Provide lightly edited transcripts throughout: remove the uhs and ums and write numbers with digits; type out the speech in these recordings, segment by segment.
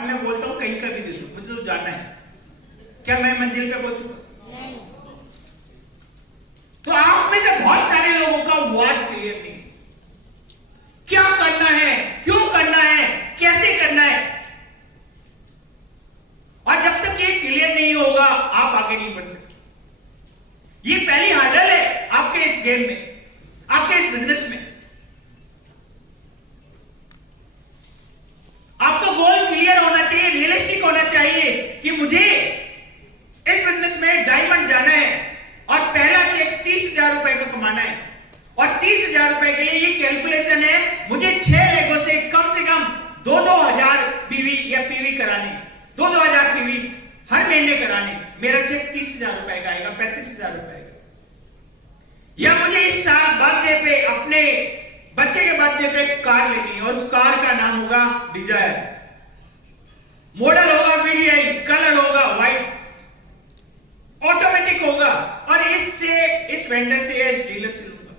और मैं बोलता हूं कहीं का भी दे दो, मुझे तो जानना है, क्या मैं मंजिल पे पहुंच चुका? तो आप में से बहुत सारे लोगों का व्हाट क्लियर नहीं, क्या करना है, क्यों करना है, कैसे करना है। और जब तक ये क्लियर नहीं होगा आप आगे नहीं बढ़ सकते। ये पहली हर्डल है आपके इस गेम में, आपके इस बिजनेस में। आपका गोल क्लियर होना चाहिए, रियलिस्टिक होना चाहिए कि मुझे इस बिजनेस में डायमंड जाना है और पहला चेक 30,000 रुपए का कमाना है। और 30,000 रुपए के लिए ये कैलकुलेशन है, मुझे 6 लेगों से कम 2,000 पीवी या पीवी कराने, 2,000 पीवी हर महीने कराने। मेरा चेक 30,000 रुपए का आएगा, 35,000 रुपए का। या मुझे इस साल बर्थडे पे, अपने बच्चे के बर्थडे पे कार लेनी है और उस कार का नाम होगा डिजायर, मॉडल होगा वीडीआई, कलर होगा व्हाइट, ऑटोमेटिक होगा और इस वेंडर से या इस डीलर से लूंगा।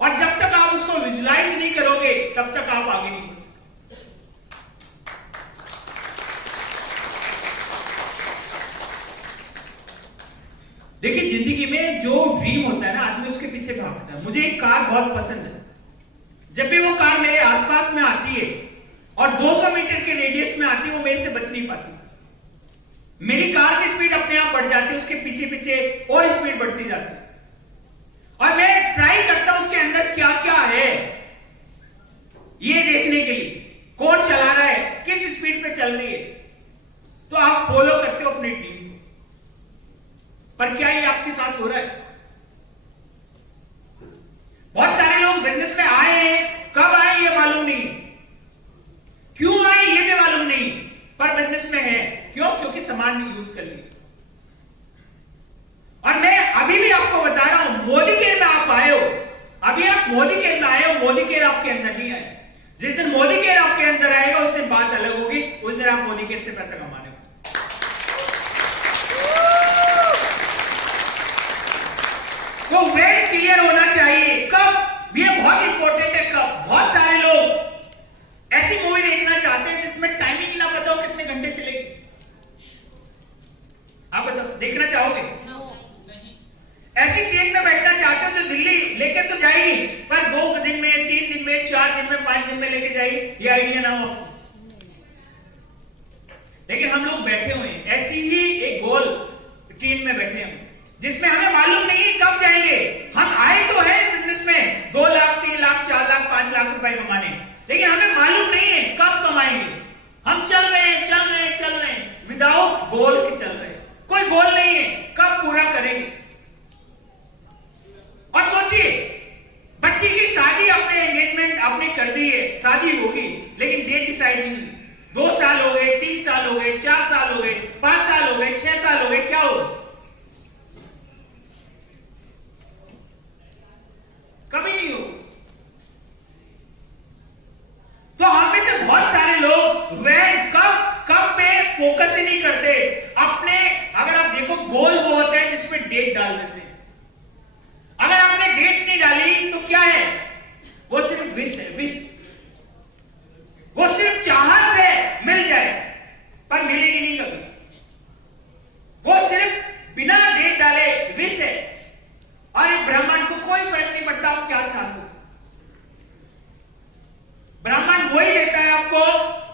और जब तक आप उसको विजुलाइज नहीं करोगे तब तक आप आगे नहीं बढ़ सकते। देखिए जिंदगी में जो ड्रीम होता है ना, आदमी उसके पीछे भागता है। मुझे एक कार बहुत पसंद है, जब भी वो कार मेरे आसपास में आती है और 200 मीटर के रेडियस में आती है, वो मेरे से बच नहीं पाती। मेरी कार की स्पीड अपने आप बढ़ जाती है, उसके पीछे पीछे और स्पीड बढ़ती जाती है। और मैं ट्राई करता हूं उसके अंदर क्या क्या है ये देखने के लिए, कौन चला रहा है, किस स्पीड पे चल रही है। तो आप फॉलो करते हो अपनी टीम को, पर क्या ये आपके साथ हो रहा है? बहुत सारे लोग बिजनेस में आए हैं, कब आए ये मालूम नहीं, क्यों आए ये भी मालूम नहीं, पर बिजनेस में है। क्यों? क्योंकि सामान यूज कर लिया। और मैं अभी भी आपको बता रहा हूं, मोदी केयर में आप आए हो, अभी आप मोदी केयर में आए हो, मोदी केयर आपके अंदर नहीं आए। जिस दिन मोदी केयर आपके अंदर आएगा उस दिन बात अलग होगी, उस दिन आप मोदी केयर से पैसा कमाने। तो वेट क्लियर होना चाहिए, कब, ये बहुत इंपॉर्टेंट है। कब? बहुत सारे लोग ऐसी मूवी देखना चाहते हैं जिसमें टाइमिंग ना पता हो कितने घंटे चलेगी। आप बताओ, देखना चाहोगे? ऐसी ट्रेन में बैठना चाहते हो जो दिल्ली लेके तो जाएगी, पर 2 दिन में, 3 दिन में, 4 दिन में, 5 दिन में लेके जाएगी, ये आइडिया ना हो। लेकिन हम लोग बैठे हुए हैं ऐसी ही एक गोल ट्रेन में बैठे हैं जिसमें हमें मालूम नहीं है कब जाएंगे। हम आए तो है इस बिजनेस में 2 लाख, 3 लाख, 4 लाख, 5 लाख रुपए कमाने, लेकिन हमें मालूम नहीं है कब कमाएंगे। हम चल रहे हैं विदाउट गोल के चल रहे हैं, कोई गोल नहीं है, कब पूरा करेंगे। और सोचिए, बच्ची की शादी, आपने एंगेजमेंट आपने कर दी है, शादी होगी, लेकिन डेट डिसाइड नहीं हुई। 2 साल हो गए, 3 साल हो गए, 4 साल हो गए, 5 साल हो गए, 6 साल हो गए, क्या हो? कभी नहीं हो। तो हम में से बहुत सारे लोग वैन कब पे फोकस ही नहीं करते अपने। अगर आप देखो, गोल वो होता है जिसमें डेट डाल देते हैं। अगर आपने डेट नहीं डाली तो क्या है? वो सिर्फ विश है, विश। वो सिर्फ चाहत है मिल जाए, पर मिलेगी नहीं कभी। वो सिर्फ बिना डेट डाले विश है। और एक ब्राह्मण को कोई फर्क नहीं पड़ता आप क्या चाहते हो। ब्राह्मण वही लेता है आपको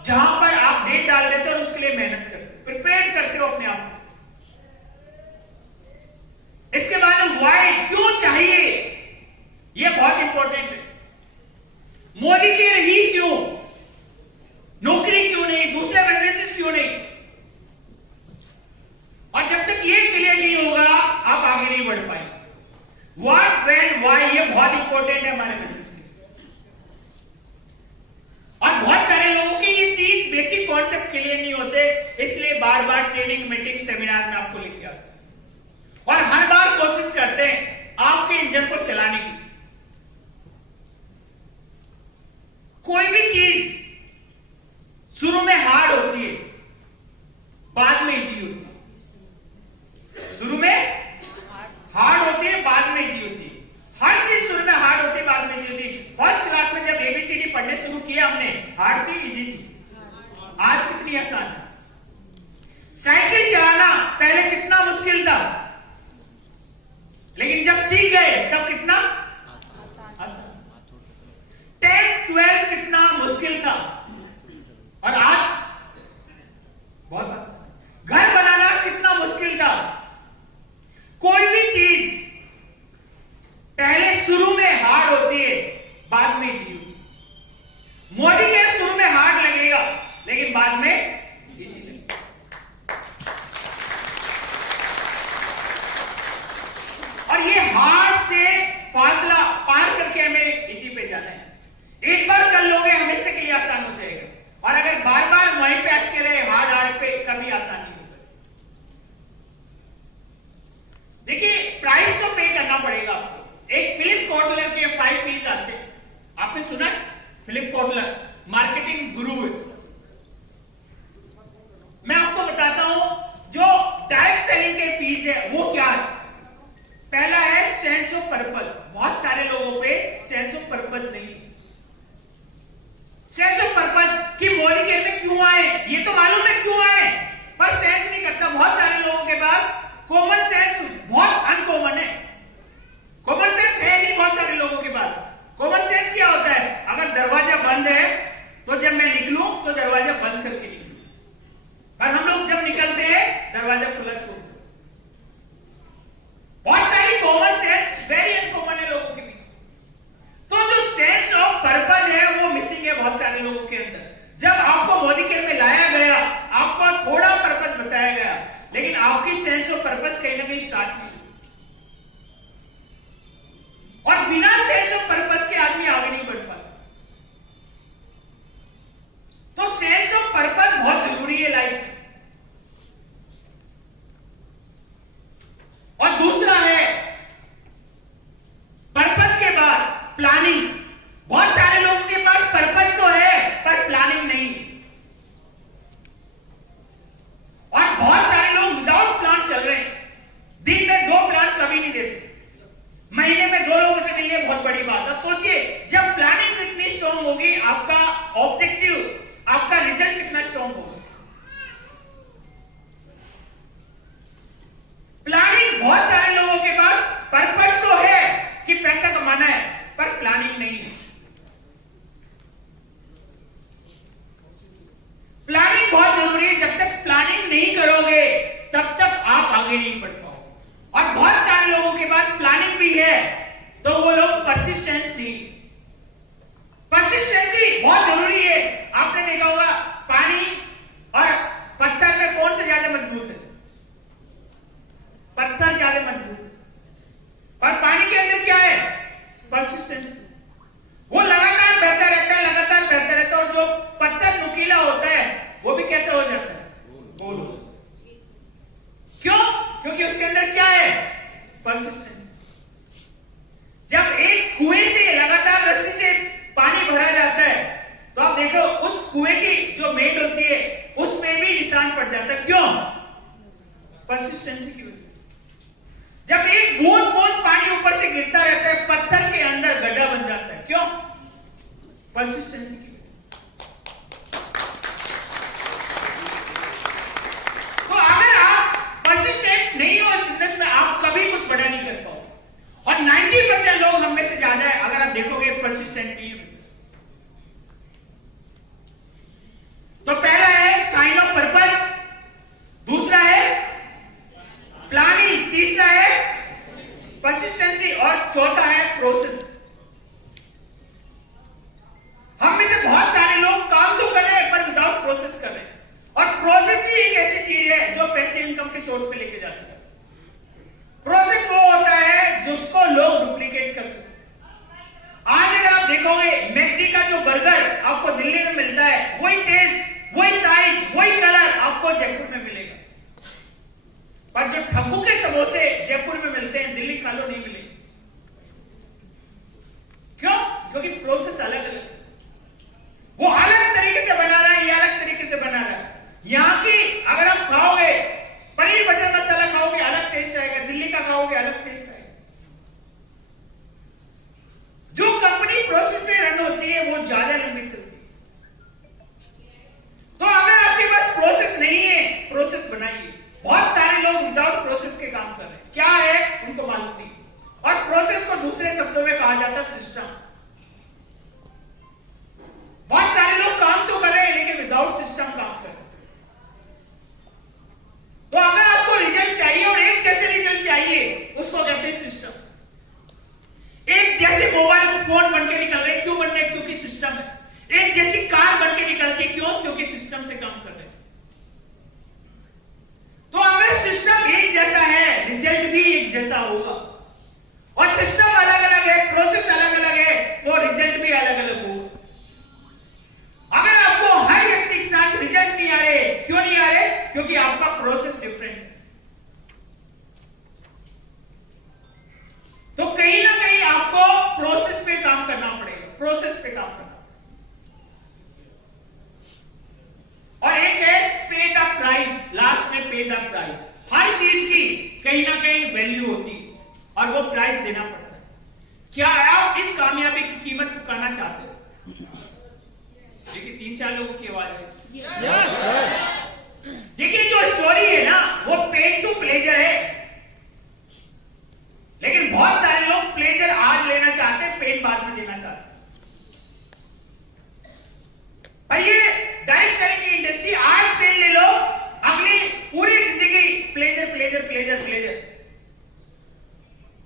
जहां पर आप डेट डाल देते हो और उसके लिए मेहनत करते हो, प्रिपेयर करते हो अपने आप को। इसके बाद व्हाई, क्यों चाहिए, यह बहुत इंपॉर्टेंट है। मोदी के ही क्यों, नौकरी क्यों नहीं, दूसरे बिजनेसेस क्यों नहीं? और जब तक ये क्लियर नहीं होगा आप आगे नहीं बढ़ पाएंगे। व्हाट, व्हेन, व्हाई, ये बहुत इंपॉर्टेंट है हमारे बिजनेस में। और बहुत सारे लोगों के ये 3 बेसिक कॉन्सेप्ट क्लियर नहीं होते, इसलिए बार बार ट्रेनिंग, मीटिंग, सेमिनार में आपको लेके आते हैं और हर बार कोशिश करते हैं आपके इंजन को चलाने की। कोई भी चीज शुरू में हार्ड होती है, बाद में इजी होती है। शुरू में हार्ड होती है, बाद में इजी होती है। हर चीज शुरू में हार्ड होती है, बाद में इजी होती है। फर्स्ट क्लास में जब ABCD पढ़ने शुरू किया हमने, हार्ड थी, इजी थी। आज नहीं आसान है। साइकिल चलाना पहले कितना मुश्किल था, लेकिन जब सीख गए तब कितना आसान। 10th 12th कितना मुश्किल था और आज बहुत आसान। घर बनाना कितना मुश्किल था। कोई भी चीज पहले शुरू में हार्ड होती है, बाद में इजी होती है। मोदी के शुरू में हार्ड लगेगा, लेकिन बाद में इजी लगेगा। और ये हार्ड से फासला पार करके हमें इजी पे जाना है। एक बार कर लोगे हमेशा के लिए आसान हो जाएगा, और अगर बार बार वहीं पे अटके रहे हार्ड पे, कभी आसान नहीं होगा। देखिए, प्राइस तो पे करना पड़ेगा आपको। एक फिलिप कॉटलर के 5 P's आते हैं, आपने सुना है? फिलिप कॉटलर मार्केटिंग गुरु है। मैं आपको बताता हूं जो डायरेक्ट सेलिंग के P's है वो क्या है। पहला है सेंस ऑफ पर्पस। बहुत सारे लोगों पे सेंस ऑफ पर्पस नहीं है। सेंस ऑफ पर्पस कि मोदी केयर में क्यों आए, ये तो मालूम है क्यों आए, पर सेंस नहीं करता। बहुत सारे लोगों के पास कॉमन सेंस बहुत अनकॉमन है। कॉमन सेंस है नहीं बहुत सारे लोगों के पास। कॉमन सेंस क्या होता है, अगर दरवाजा बंद है तो जब मैं निकलूं तो दरवाजा बंद करके निकलूं, पर हम लोग जब निकलते हैं दरवाजा खुला छोड़ दो। बहुत सारी कॉमन सेंस वेरी अनकॉमन है लोगों के बीच। तो जो सेंस ऑफ पर्पस है वो मिसिंग है बहुत सारे लोगों के अंदर। जब आपको मोदी केयर में लाया गया, आपको थोड़ा पर्पस बताया गया, लेकिन आपकी सेंस ऑफ पर्पस कहीं ना कहीं स्टार्ट नहीं। और बिना सेंस ऑफ पर्पस के आदमी आगे नहीं बढ़ पाता। तो सेंस ऑफ पर्पस बहुत जरूरी है लाइफ में। और दूसरा है पर्पस के बाद प्लानिंग। बहुत सारे लोगों के पास पर्पस तो है पर प्लानिंग नहीं, और बहुत सारे लोग विदाउट प्लान चल रहे हैं। दिन में 2 प्लान कभी नहीं देते, महीने में 2 लोगों से मिलने बहुत बड़ी बात। अब सोचिए जब प्लानिंग कितनी स्ट्रांग होगी, आपका ऑब्जेक्टिव, आपका रिजल्ट कितना स्ट्रांग होगा। प्लानिंग बहुत सारे लोगों के पास पर्पस तो है कि पैसा कमाना है, पर प्लानिंग नहीं है। प्लानिंग बहुत जरूरी है। जब तक प्लानिंग नहीं करोगे तब तक आप आगे नहीं बढ़ पाओगे। और बहुत सारे लोगों के पास प्लानिंग भी है तो वो लोग परसिस्टेंस नहीं। परसिस्टेंसी बहुत जरूरी है। आपने देखा होगा पानी और पत्थर में कौन से ज्यादा मजबूत है? पत्थर ज्यादा मजबूत है, और पानी के अंदर क्या है? परसिस्टेंसी। वो लगातार बहता रहता है, लगातार बहता रहता है, और जो पत्थर नुकीला होता है वो भी कैसा हो जाता है? गोल हो। क्यों? क्योंकि उसके अंदर क्या है? परसिस्टेंसी। जब एक कुएं से लगातार रस्सी से पानी भरा जाता है तो आप देखो उस कुएं की जो मेड होती है उसमें भी निशान पड़ जाता है। क्यों? परसिस्टेंसी की वजह से। जब एक बूंद बूंद पानी ऊपर से गिरता रहता है, पत्थर के अंदर गड्ढा बन जाता है। क्यों? परसिस्टेंसी की वजह से। तो अगर आप परसिस्टेंट नहीं हो इस बिजनेस में, आप कभी कुछ बड़ा नहीं कर पाओगे। और 90% लोग हम में से ज्यादा है, अगर आप देखोगे परसिस्टेंट नहीं है बिजनेस। तो पहला है साइन ऑफ पर्पस, दूसरा है प्लानिंग, तीसरा है परसिस्टेंसी, और चौथा है प्रोसेस। हम में से बहुत सारे लोग काम तो कर रहे हैं पर विदाउट प्रोसेस कर रहे हैं। और प्रोसेस ही एक ऐसी चीज है जो पैसे इनकम के सोर्स पे लेके जाती है। प्रोसेस वो होता है जिसको लोग डुप्लीकेट कर सकते। आज अगर आप देखोगे मैकडी का जो बर्गर आपको दिल्ली में मिलता है, वही टेस्ट, वही साइज, वही कलर आपको जयपुर में मिलेगा। पर जो ठग्गू के समोसे जयपुर में मिलते हैं, दिल्ली खा लो नहीं मिलेंगे। क्यों? क्योंकि प्रोसेस अलग अलग है। वो अलग तरीके से बना रहा है, ये अलग तरीके से बना रहा है। यहां की अगर आप खाओगे पनीर बटर मसाला खाओगे अलग टेस्ट आएगा, दिल्ली का खाओगे अलग टेस्ट आएगा। जो कंपनी प्रोसेस पे रन होती है वो ज्यादा लंबी चलती है। तो अगर आपके पास के काम कर रहे हैं, क्या है उनको मालूम नहीं। और प्रोसेस को दूसरे शब्दों में कहा जाता है सिस्टम। बहुत सारे लोग काम तो कर रहे हैं लेकिन विदाउट सिस्टम काम कर रहे हैं। तो अगर आपको रिजल्ट चाहिए और एक जैसे रिजल्ट चाहिए, उसको कहते हैं सिस्टम। एक जैसे मोबाइल फोन बन के निकल रहे, क्यों बन रहे? क्योंकि सिस्टम है। एक जैसी कार बन के निकलती, क्यों? क्योंकि सिस्टम से काम कर रहे हैं। तो अगर सिस्टम एक जैसा है, रिजल्ट भी एक जैसा होगा। और सिस्टम अलग अलग है, प्रोसेस अलग अलग है, तो रिजल्ट भी अलग अलग होगा। अगर आपको हर व्यक्ति के साथ रिजल्ट नहीं आ रहे, क्यों नहीं आ रहे? क्योंकि आपका प्रोसेस डिफरेंट है। तो कहीं ना कहीं आपको प्रोसेस पे काम करना पड़ेगा, प्रोसेस पे काम करना। और एक है पे द प्राइस, लास्ट में पे द प्राइस। हर चीज की कहीं ना कहीं वैल्यू होती है और वो प्राइस देना पड़ता है। क्या आप इस कामयाबी की कीमत चुकाना चाहते हो? देखिए 3-4 लोगों की आवाज है। देखिए जो स्टोरी है ना, वो पेन टू प्लेजर है, लेकिन बहुत सारे लोग प्लेजर आज लेना चाहते हैं, पेन बाद में देना चाहते हैं। पर ये डाइट सेलिंग की इंडस्ट्री, आज पेन ले लो, अगली पूरी जिंदगी प्लेजर प्लेजर प्लेजर प्लेजर।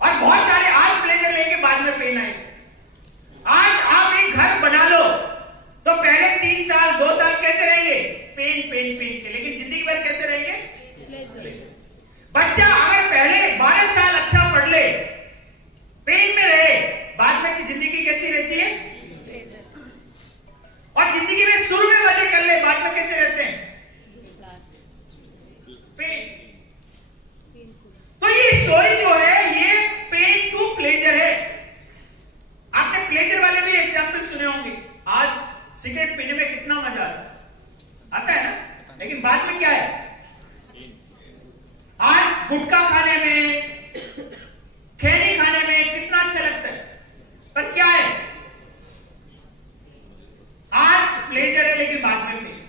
और बहुत सारे आज प्लेजर लेके बाद में पेन आएगा। आज आप एक घर बना लो तो पहले 3 साल 2 साल कैसे रहेंगे? पेन पेन पेन के, लेकिन जिंदगी भर कैसे रहेंगे? बच्चा अगर पहले 12 साल अच्छा पढ़ ले, पेन में रहे, बाद में की जिंदगी कैसी रहती है? और जिंदगी में शुरू में मजे कर ले, बाद में कैसे रहते हैं? पेन। तो ये स्टोरी जो है, ये पेन टू प्लेजर है। आपने प्लेजर वाले भी एग्जाम्पल सुने होंगे। आज सिगरेट पीने में कितना मजा आता है ना, लेकिन बाद में क्या है? आज गुटखा खाने में, खैनी खाने में कितना अच्छा लगता है, पर क्या है? आज प्लेजर है लेकिन बाद में नहीं।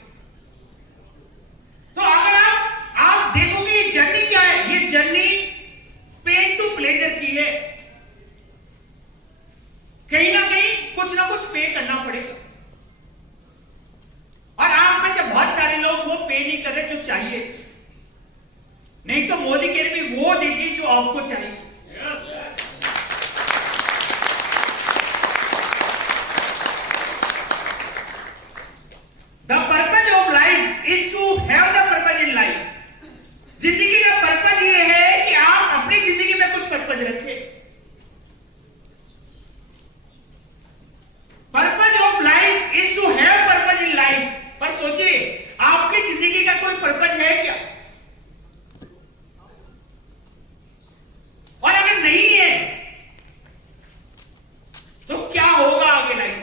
तो अगर आप देखोगे ये जर्नी क्या है, ये जर्नी पेन टू प्लेजर की है। कहीं ना कहीं कुछ ना कुछ पे करना पड़ेगा। और आप में से बहुत सारे लोग वो पे नहीं कर रहे जो चाहिए, नहीं तो मोदी केयर भी वो देगी जो आपको चाहिए। The purpose of life is to have the purpose in life. जिंदगी का पर्पज ये है कि आप अपनी जिंदगी में कुछ पर्पज रखें। Purpose of life is to have purpose in life. पर सोचिए, आपकी जिंदगी का कोई पर्पज है क्या? और अगर नहीं है तो क्या होगा आगे लाइफ?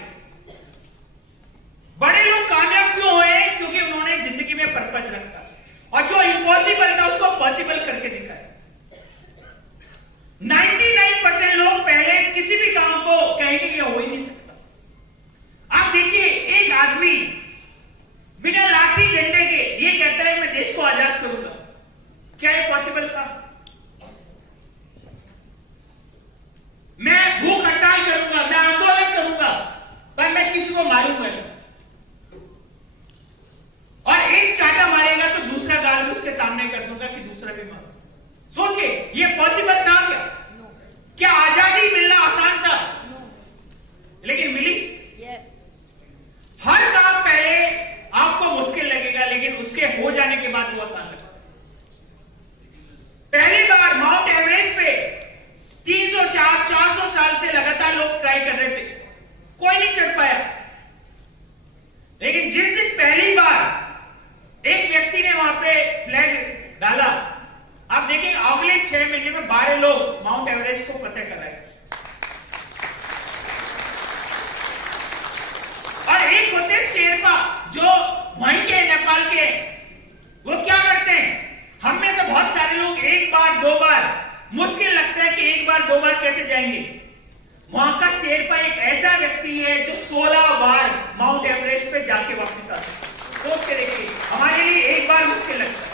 बड़े लोग कामयाब क्यों हुए? क्योंकि उन्होंने जिंदगी में पर्पज रखा और जो इम्पॉसिबल था उसको पॉसिबल करके दिखाया। 99% लोग पहले किसी भी काम को कहेंगे ये हो ही नहीं सकता। आप देखिए, एक आदमी बिना लाठी डंडे के ये कहता है मैं देश को आजाद करूंगा, क्या ये पॉसिबल था? मैं भूख हड़ताल करूंगा, मैं आंदोलन करूंगा, पर मैं किसी को मारूंगा नहीं। और एक चाटा मारेगा तो दूसरा गाल भी उसके सामने कर दूंगा कि दूसरा भी मारो। सोचिए, ये पॉसिबल था क्या? क्या आजादी मिलना आसान था? लेकिन मिली। हर काम पहले आपको मुश्किल लगेगा, लेकिन उसके हो जाने के बाद वो आसान लगेगा। पहली बार माउंट एवरेस्ट पे 304-400 साल से लगातार लोग ट्राई कर रहे थे, कोई नहीं चढ़ पाया। लेकिन जिस दिन पहली बार एक व्यक्ति ने वहां पे फ्लैग डाला, आप देखें अगले 6 महीने में 12 लोग माउंट एवरेस्ट को फतेह कर रहे हैं। और एक होते शेरपा जो वहीं के नेपाल के, वो क्या करते हैं? हम में से बहुत सारे लोग एक बार 2 बार, मुश्किल लगता है कि एक बार 2 बार कैसे जाएंगे। वहां का शेरपा एक ऐसा व्यक्ति है जो 16 बार माउंट एवरेस्ट पे जाके वापस आता है। सोच के देखिए, हमारे लिए एक बार मुश्किल लगता है,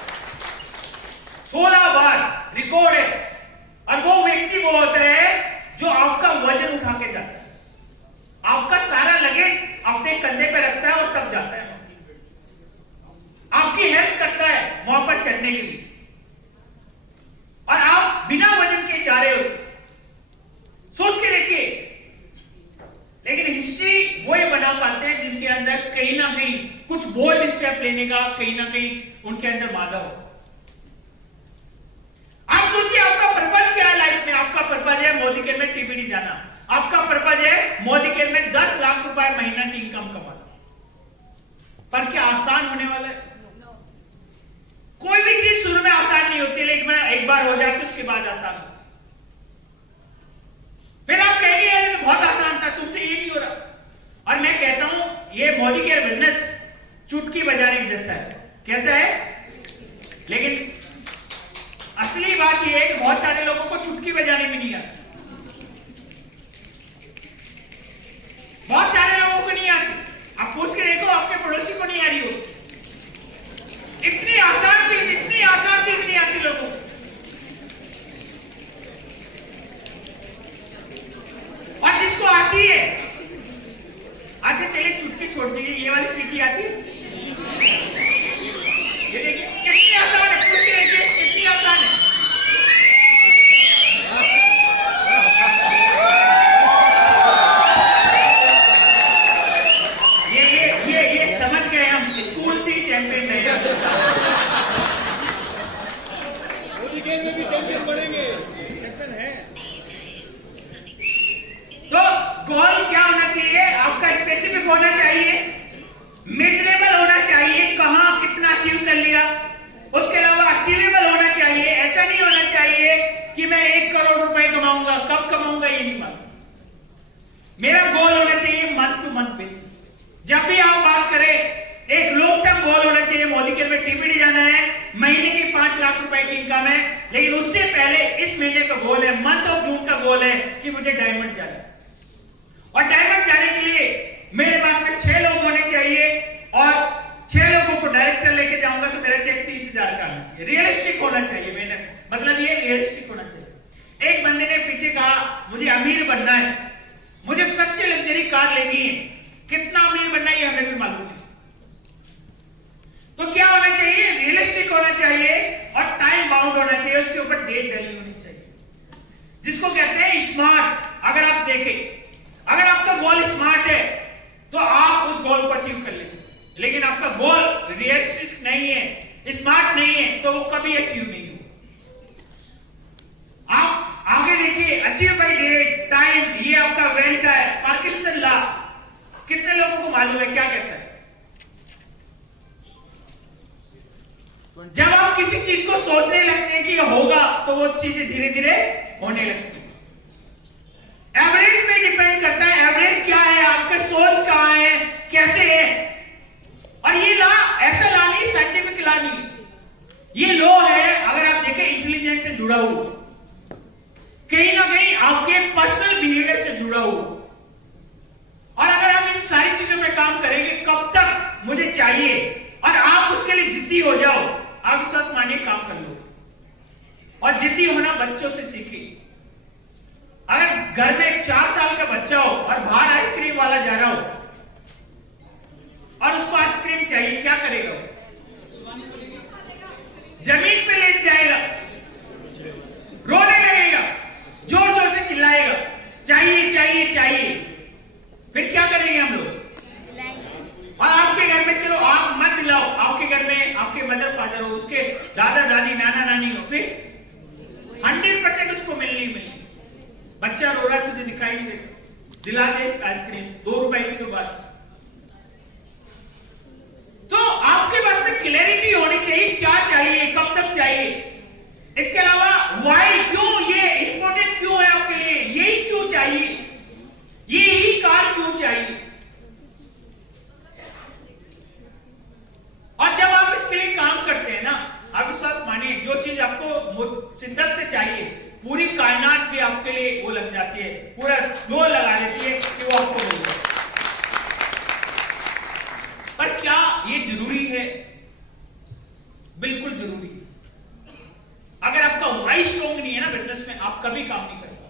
16 बार रिकॉर्ड वो होता है जो आपका वजन उठा के जाता है, आपका सारा लगेज अपने कंधे पे रखता है और तब जाता है, आपकी हेल्प करता है वहां पर चढ़ने के लिए, और आप बिना वजन के जा रहे हो। सोच के देखिए। लेकिन हिस्ट्री वो ही बना पाते हैं जिनके अंदर कहीं ना कहीं कुछ बोल्ड स्टेप लेने का कहीं ना कहीं उनके अंदर मादा हो। आप सोचिए आपका पर्पज क्या है लाइफ में। आपका पर्पज है मोदी केयर में टीबीडी जाना, आपका पर्पज है मोदी केयर में 10 लाख रुपए महीना की इनकम कमाना। पर क्या आसान होने वाला है? कोई भी चीज शुरू में आसान नहीं होती, लेकिन एक बार हो जाती उसके बाद आसान हो। फिर आप कहेंगे यार तो बहुत आसान था, तुमसे ये नहीं हो रहा। और मैं कहता हूं ये मोदी केयर बिजनेस चुटकी बजाने जैसा है। कैसा है? लेकिन असली बात यह है कि बहुत सारे लोगों को चुटकी बजाने भी नहीं आती, बहुत सारे लोगों को नहीं आती। आप पूछ के देखो आपके पड़ोसी को नहीं आ रही हो। इतनी आसान चीज नहीं आती लोगों को। और जिसको आती है, अच्छा चलिए चुटकी छोड़ दीजिए, ये वाली सीटी आती है, ये देखिए कितनी आसान है, चुटकी देखिए कितनी आसान है। ये समझ गए हम, स्कूल से ही चैंपियन नहीं मोदी केयर में भी चैंपियन बनेंगे, चैंपियन है। तो गोल क्या होना चाहिए? आपका स्पेसिफिक होना चाहिए, मेजरेबल होना चाहिए, कहां कितना अचीव कर लिया। उसके अलावा अचीवेबल होना चाहिए। ऐसा नहीं होना चाहिए कि मैं 1 करोड़ रुपए कमाऊंगा, कब कमाऊंगा ये नहीं मालूम। मेरा गोल होना चाहिए मंथ टू मंथ बेसिस। जब भी आप बात करें, एक लॉन्ग टर्म गोल होना चाहिए। मोदी केयर में टीबीडी जाना है, महीने की 5 लाख रुपए की इनकम है, लेकिन उससे पहले इस महीने का गोल है, मंथ ऑफ जून का गोल है कि मुझे डायमंड जाना है। और डायमंड जाने के लिए मेरे पास में 6 लोग होने चाहिए, और 6 लोगों को डायरेक्टर लेके जाऊंगा तो मेरा चेक 30,000 का आना चाहिए। रियलिस्टिक होना चाहिए। मैंने मतलब ये रियलिस्टिक होना चाहिए। एक बंदे ने पीछे कहा मुझे अमीर बनना है, मुझे सबसे लग्जरी कार लेनी है। कितना अमीर बनना है ये हमें भी मालूम है। तो क्या होना चाहिए? रियलिस्टिक होना चाहिए और टाइम बाउंड होना चाहिए। उसके ऊपर डेट डली होनी चाहिए, जिसको कहते हैं स्मार्ट। अगर आप देखें, अगर आपका गोल स्मार्ट है तो आप उस गोल को अचीव कर लेंगे, लेकिन आपका गोल रियलिस्टिक नहीं है, स्मार्ट नहीं है, तो वो कभी अचीव नहीं हो। आप आगे देखिए, अचीव बाय डेट, टाइम, ये आपका वेन का है, पार्किंसन लॉ। कितने लोगों को मालूम है क्या कहता है? जब आप किसी चीज को सोचने लगते हैं कि ये होगा, तो वो चीजें धीरे धीरे होने लगती है। एवरेज पे डिपेंड करता है। एवरेज क्या है, आपका सोच कहां है, कैसे है। और ये लॉ ऐसा लॉ नहीं, साइंटिफिक लॉ नहीं, ये लॉ है अगर आप देखें इंटेलिजेंस से जुड़ा हुआ, कहीं ना कहीं आपके पर्सनल बिहेवियर से जुड़ा हुआ। और अगर हम इन सारी चीजों पे काम करेंगे, कब तक मुझे चाहिए, और आप उसके लिए जिद्दी हो जाओ, आप विश्वास मानिए काम कर लो। और जिद्दी होना बच्चों से सीखिए। अगर घर में एक 4 साल का बच्चा हो और बाहर आइसक्रीम वाला जा रहा हो और उसको आइसक्रीम चाहिए, क्या करेगा? जमीन पे लेट जाएगा, रोने लगेगा, जोर जोर से चिल्लाएगा, चाहिए चाहिए चाहिए। फिर क्या करेंगे हम लोग? और आपके घर में, चलो आप मत दिलाओ, आपके घर में आपके मदर फादर हो, उसके दादा दादी नाना नानी हो, फिर 100% उसको मिलनी मिलनी। बच्चा रो रहा है, तुझे दिखाई नहीं देता, दिला दे आइसक्रीम, 2 रुपए की तो बात। तो आपके पास में क्लैरिटी होनी चाहिए, क्या चाहिए, कब तक चाहिए। इसके अलावा व्हाई, क्यों, ये इंपॉर्टेंट क्यों है आपके लिए, यही क्यों चाहिए, यही कार क्यों चाहिए। और जब आप इसके लिए काम करते हैं ना, आप विश्वास मानिए, जो चीज आपको शिद्दत से चाहिए, पूरी कायनात भी आपके लिए वो लग जाती है, पूरा जोर लगा देती है कि वो आपको मिल जाए। पर क्या ये जरूरी है? बिल्कुल जरूरी है। अगर आपका वाई स्ट्रॉन्ग नहीं है ना बिजनेस में, आप कभी काम नहीं करेंगे।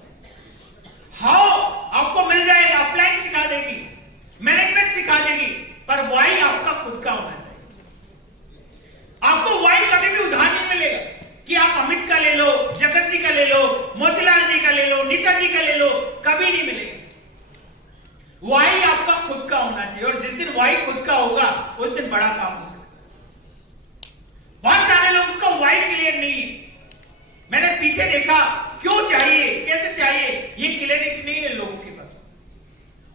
पर वाई आपका खुद का होना चाहिए। आपको वाई कभी भी उधार नहीं मिलेगा कि आप अमित का ले लो, जगत जी का ले लो, मोतीलाल जी का ले लो, निशा जी का ले लो, कभी नहीं मिलेगा। वाई आपका खुद का होना चाहिए, और जिस दिन वाई खुद का होगा उस दिन बड़ा काम हो सकता है। बहुत सारे लोगों का वाई क्लियर नहीं है। मैंने पीछे देखा, क्यों चाहिए, कैसे चाहिए, ये क्लियरिटी नहीं है लोगों के पास।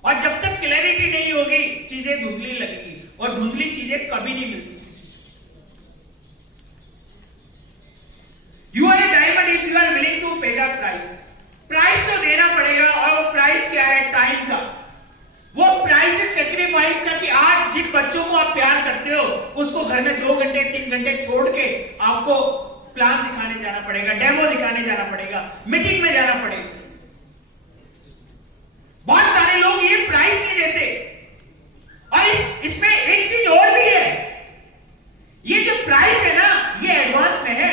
और जब तक क्लियरिटी नहीं होगी चीजें धुंधली लगेगी, और धुंधली चीजें कभी नहीं मिलती। You are a diamond if you are willing to pay the price. Price तो देना पड़ेगा, और वो प्राइस क्या है? टाइम का। वो प्राइस है सेक्रीफाइस का, कि आज जिन बच्चों को आप प्यार करते हो उसको घर में 2 घंटे 3 घंटे छोड़ के आपको प्लान दिखाने जाना पड़ेगा, डेमो दिखाने जाना पड़ेगा, मीटिंग में जाना पड़ेगा। बहुत सारे लोग ये प्राइस नहीं देते। और इसमें एक चीज और भी है, ये जो प्राइस है ना, ये एडवांस में है।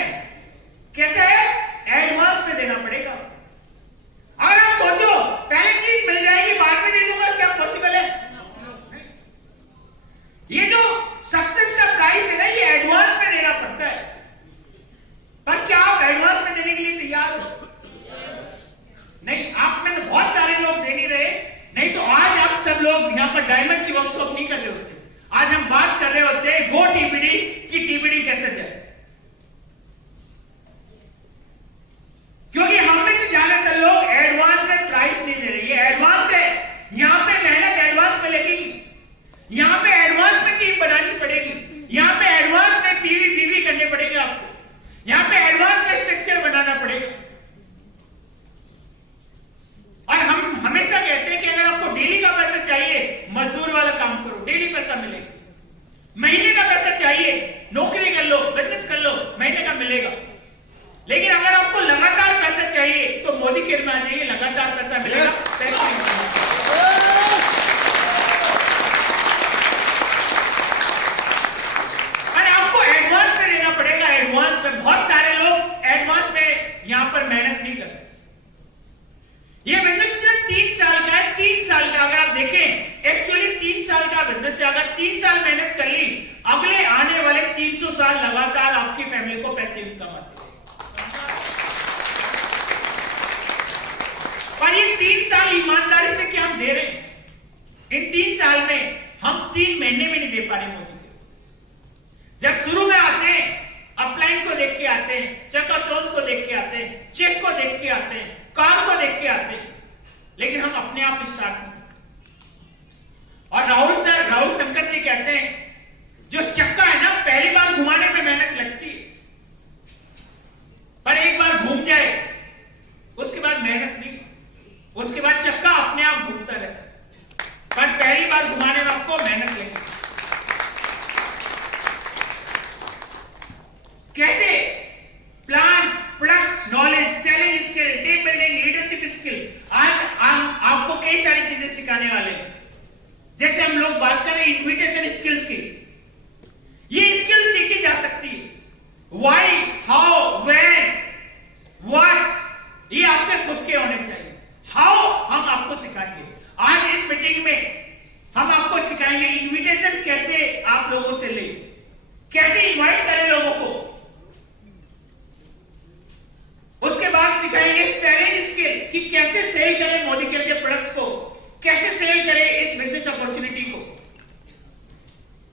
कैसे है? एडवांस में देना पड़ेगा। अगर आप सोचो पहले चीज मिल जाएगी बाद में दे दूंगा, क्या पॉसिबल है? ये जो सक्सेस का प्राइस है ना, ये एडवांस में देना पड़ता है। पर क्या आप एडवांस में देने के लिए तैयार हो? नहीं, आप में से बहुत सारे लोग दे नहीं रहे। नहीं तो आज आप सब लोग यहां पर डायमंड की वर्कशॉप नहीं कर रहे होते। आज हम बात कर रहे होते गो टीबीडी की टीबीडी कैसे जाए। क्योंकि हम में से ज्यादातर लोग एडवांस में प्राइस नहीं दे रहे। ये एडवांस है, यहां पे मेहनत एडवांस में लगेगी, यहां पे एडवांस में टीम बनानी पड़ेगी, यहां पे एडवांस में पीवी करने पड़ेंगे आपको, यहां पे एडवांस में स्ट्रक्चर बनाना पड़ेगा। और हम हमेशा कहते हैं कि अगर आपको डेली का पैसा चाहिए, मजदूर वाला काम करो, डेली पैसा मिलेगा। महीने का पैसा चाहिए, नौकरी कर लो, बिजनेस कर लो, महीने का मिलेगा। लेकिन अगर आपको लगातार पैसा चाहिए तो मोदी के में आ जाइए, लगातार पैसा मिलेगा। और आपको एडवांस में देना पड़ेगा। एडवांस में बहुत सारे लोग एडवांस में यहां पर मेहनत नहीं कर रहे। ये बिजनेस सिर्फ 3 साल का है। 3 साल का अगर आप देखें, एक्चुअली 3 साल का बिजनेस है। अगर 3 साल मेहनत कर ली, अगले आने वाले 300 साल लगातार आपकी फैमिली को पैसे इनकम आते हैं। और ये 3 साल ईमानदारी से क्या हम दे रहे हैं? इन 3 साल में हम 3 महीने में नहीं दे पा रहे मोदी के। जब शुरू में आते हैं, अपलाइन को देख के आते हैं, चकाचौंध को देख के आते हैं, चेक को देख के आते हैं, कार को देख के आते हैं, लेकिन हम अपने आप स्टार्ट करते हैं। और राहुल शंकर जी कहते हैं, जो चक्का है ना, पहली बार घुमाने में मेहनत लगती है, पर एक बार घूम जाए उसके बाद मेहनत नहीं, उसके बाद चक्का अपने आप घूमता रहता है। पर पहली बार घुमाने में आपको मेहनत लगेगी। कैसे? Plan, products, knowledge, selling skill, team building, leadership skill. आज हम आपको कई सारी चीजें सिखाने वाले हैं। जैसे हम लोग बात करें इन्विटेशन स्किल्स की, ये स्किल सीखी जा सकती है। व्हाई, हाउ, व्हेन, व्हाट, ये आपके खुद के होने चाहिए। हाउ हम आपको सिखाएंगे। आज इस मीटिंग में हम आपको सिखाएंगे इन्विटेशन कैसे आप लोगों से ले, कैसे इनवाइट करें लोगों को। उसके बाद सिखाएंगे सेलिंग स्किल, कि कैसे सेल करें मोदी केयर के प्रोडक्ट्स को, कैसे सेल करें इस बिजनेस अपॉर्चुनिटी को।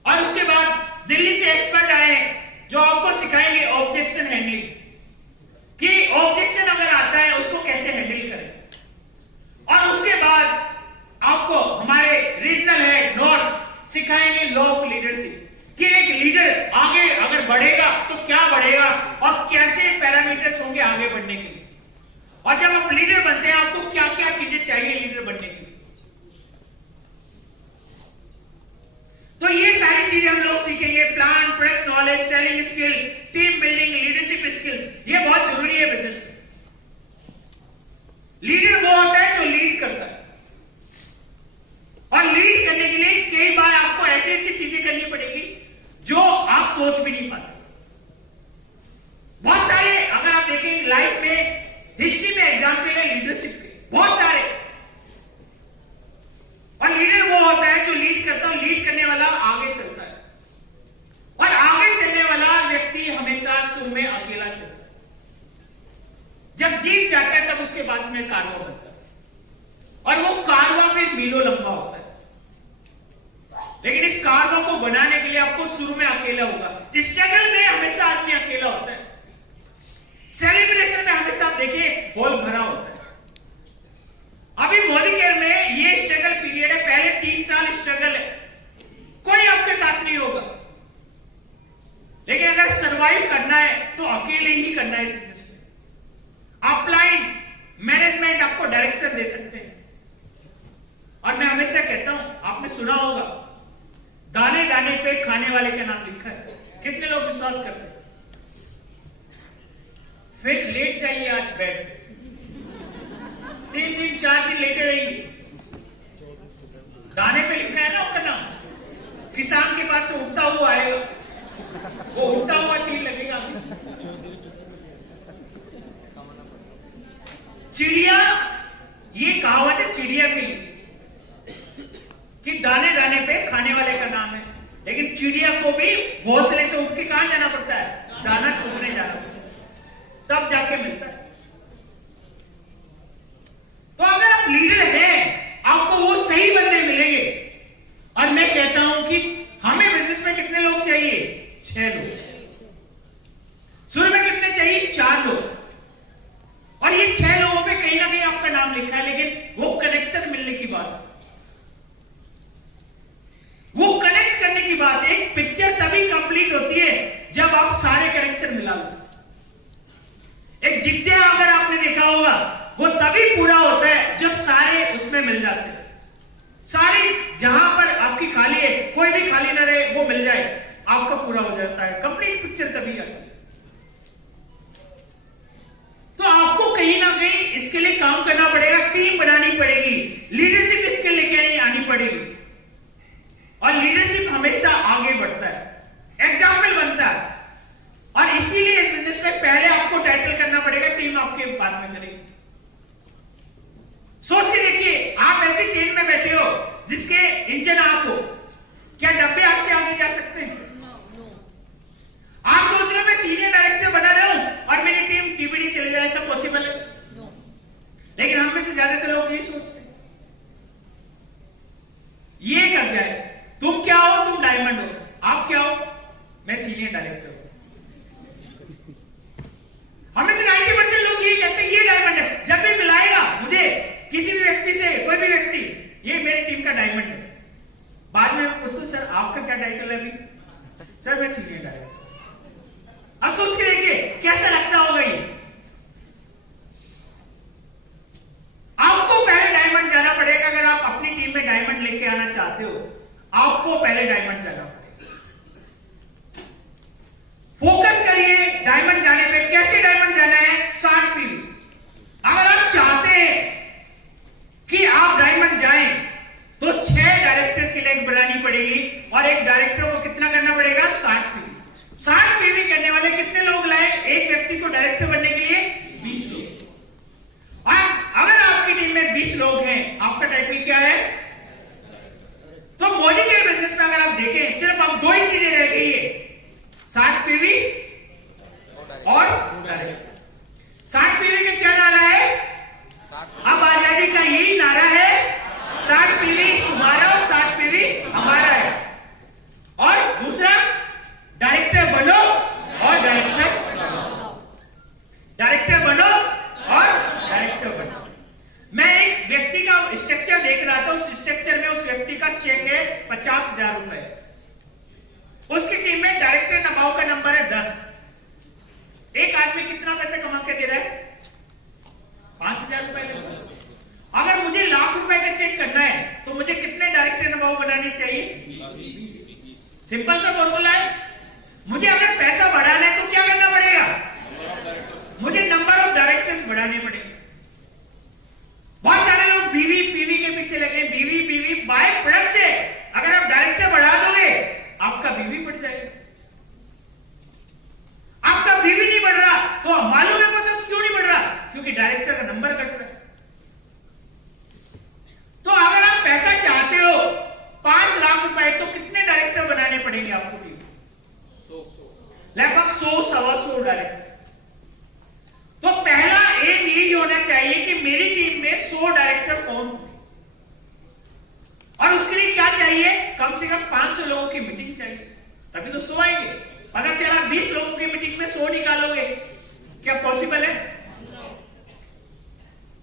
और उसके बाद दिल्ली से एक्सपर्ट आए जो आपको सिखाएंगे ऑब्जेक्शन हैंडलिंग, कि ऑब्जेक्शन अगर आता है उसको कैसे हैंडल करें। और उसके बाद आपको हमारे रीजनल हेड नॉर्थ सिखाएंगे लॉ ऑफ लीडरशिप, कि एक लीडर आगे अगर बढ़ेगा तो क्या बढ़ेगा और कैसे पैरामीटर्स होंगे आगे बढ़ने के लिए। और जब आप लीडर बनते हैं आपको क्या क्या चीजें चाहिए लीडर बनने के लिए। तो ये सारी चीजें हम लोग सीखेंगे। Plan, product knowledge, selling skill, team building, leadership skills, ये बहुत जरूरी है बिजनेस में। लीडर वो होता है जो लीड करता है, और लीड करने के लिए कई बार आपको ऐसी चीजें करनी पड़ेगी जो आप सोच भी नहीं पाते। बहुत सारे अगर आप देखेंगे लाइफ में, हिस्ट्री में एग्जाम्पल है लीडरशिप के बहुत सारे। और लीडर वो होता है जो लीड करता है, लीड करने वाला आगे चलता है, और आगे चलने वाला व्यक्ति हमेशा शुरू में अकेला चलता है। जब जीत जाता है तब उसके बाद में कारवा बनता है, और वो कारवा फिर मीलों लंबा होता है। लेकिन इस कारवा को बनाने के लिए आपको शुरू में अकेला होगा। स्ट्रगल में हमेशा आदमी अकेला होता है, सेलिब्रेशन में हमेशा देखिए हॉल भरा होता है। अभी मोदी केयर में ये स्ट्रगल पीरियड है, पहले 3 साल स्ट्रगल है, कोई आपके साथ नहीं होगा। लेकिन अगर सरवाइव करना है तो अकेले ही करना है। इस बिजनेस में अपलाइन मैनेजमेंट आपको डायरेक्शन दे सकते हैं। और मैं हमेशा कहता हूं, आपने सुना होगा, दाने दाने पे खाने वाले का नाम लिखा है। कितने लोग विश्वास करते हैं? फिर लेट जाइए आज बेड, 3 दिन 4 दिन लेटे रहिए। दाने पे लिखा है ना आपका नाम। किसान के पास से उठता हुआ आएगा, वो उठता हुआ तीर लगेगा। चिड़िया, ये कहावत है चिड़िया के लिए कि दाने दाने पे खाने वाले का नाम है। लेकिन चिड़िया को भी घोंसले से उठ के कहां जाना पड़ता है? दाना चुगने जाना पड़ता है, तब जाके मिलता है। तो अगर आप लीडर हैं, आपको वो सही बंदे मिलेंगे। और मैं कहता हूं कि हमें बिजनेस में कितने लोग चाहिए? 6 लोग। शुरू में कितने चाहिए? 4 लोग। और ये 6 लोगों पे कहीं ना कहीं आपका नाम लिखा है, लेकिन वो कनेक्शन मिलने की बात, वो कनेक्ट करने की बात। एक पिक्चर तभी कंप्लीट होती है जब आप सारे कनेक्शन मिला लो। एक जिज्ञा अगर आपने देखा होगा, वो तभी पूरा होता है जब सारे उसमें मिल जाते हैं। सारी जहां पर आपकी खाली है, कोई भी खाली ना रहे, वो मिल जाए, आपका पूरा हो जाता है। कंप्लीट पिक्चर तभी आती है। तो आपको कहीं ना कहीं इसके लिए काम करना पड़ेगा, टीम बनानी पड़ेगी, लीडरशिप इसके लेके आनी पड़ेगी। और लीडरशिप हमेशा आगे बढ़ता है, एग्जाम्पल बनता है। और इसीलिए इस बिजनेस में पहले आपको टाइटल करना पड़ेगा, टीम आपके बाद में करेगी। सोच के देखिए, आप ऐसी टीम में बैठे हो जिसके इंजन आप हो, क्या डब्बे आपसे आगे जा सकते हैं? आप सोच रहे हो मैं सीनियर डायरेक्टर बना रहा हूं और मेरी टीम टीपीडी चले जाए, ऐसा पॉसिबल है? लेकिन हम में से ज्यादातर लोग यही सोचते हैं, ये कर जाए। तुम क्या हो? तुम डायमंड हो। आप क्या हो? मैं सीनियर डायरेक्टर हूं। हमें से 90% लोग ये कहते हैं ये डायमंड है। जब भी मिलाएगा मुझे किसी भी व्यक्ति से, कोई भी व्यक्ति, ये मेरी टीम का डायमंड है। बाद में पूछता हूं, सर आपका क्या टाइटल है अभी? सर मैं सीनियर डायरेक्टर। अब सोच के देखिए कैसा लगता होगा ये। आपको पहले डायमंड जाना पड़ेगा। अगर आप अपनी टीम में डायमंड लेके आना चाहते हो, आपको पहले डायमंड जाना पड़ेगा। फोकस करिए डायमंड जाने पे। कैसे डायमंड जाना है? 60 पीवी। अगर आप चाहते हैं कि आप डायमंड जाएं, तो 6 डायरेक्टर की लेग बनानी पड़ेगी। और एक डायरेक्टर को कितना करना पड़ेगा? 60 पीवी। 60 पीवी करने वाले कितने लोग लाए? एक व्यक्ति को डायरेक्टर बनने के लिए 20 लोग। और अगर आपकी टीम में 20 लोग हैं, आपका टाइटल क्या है? तो मोदी के बिजनेस में अगर आप देखें लगभग 100-125 डायरेक्टर। तो पहला एम ये होना चाहिए कि मेरी टीम में 100 डायरेक्टर कौन हों, और उसके लिए क्या चाहिए, कम से कम 500 लोगों की मीटिंग चाहिए, तभी तो 100 आएंगे। अगर चला 20 लोगों की मीटिंग में 100 निकालोगे, क्या पॉसिबल है?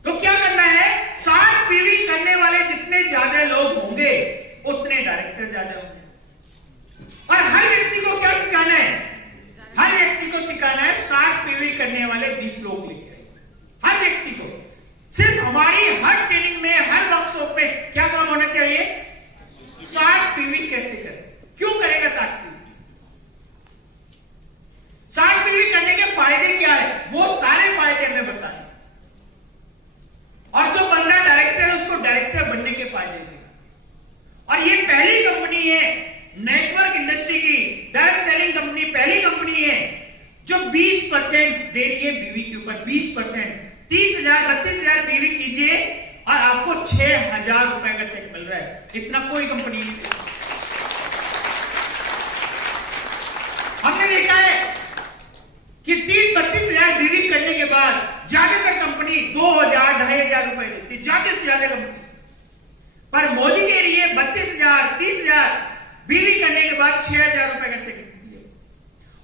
तो क्या करना है, 60 पीवी करने वाले जितने ज्यादा लोग होंगे उतने डायरेक्टर ज्यादा होंगे। और हर व्यक्ति को क्या सिखाना है, हर व्यक्ति को सिखाना है 60 पीवी करने वाले 20 लोग लेके आए, हर व्यक्ति को। सिर्फ हमारी हर ट्रेनिंग में, हर वर्कशॉप में क्या काम होना चाहिए, 60 पीवी कैसे करें। क्यों करेगा 60 पीवी? 60 पीवी करने के फायदे क्या है, वो सारे फायदे हमें बताएं, और जो बंदा डायरेक्टर है उसको डायरेक्टर बनने के फायदे देगा। और ये पहली कंपनी है नेटवर्क इंडस्ट्री की, डायरेक्ट सेलिंग कंपनी, पहली कंपनी है जो 20% दे रही है बीवी के ऊपर, 20%। 30,000 32,000 बीवी कीजिए और आपको 6,000 रुपए का चेक मिल रहा है। इतना कोई कंपनी नहीं। हमने देखा है कि 30-32,000 बीवी करने के बाद ज्यादातर कंपनी 2,000 2,500 रुपए देती, ज्यादा से ज्यादा कंपनी। पर मोदी के लिए 32,000 30,000 बीवी करने के बाद 6,000 रुपए का चेक।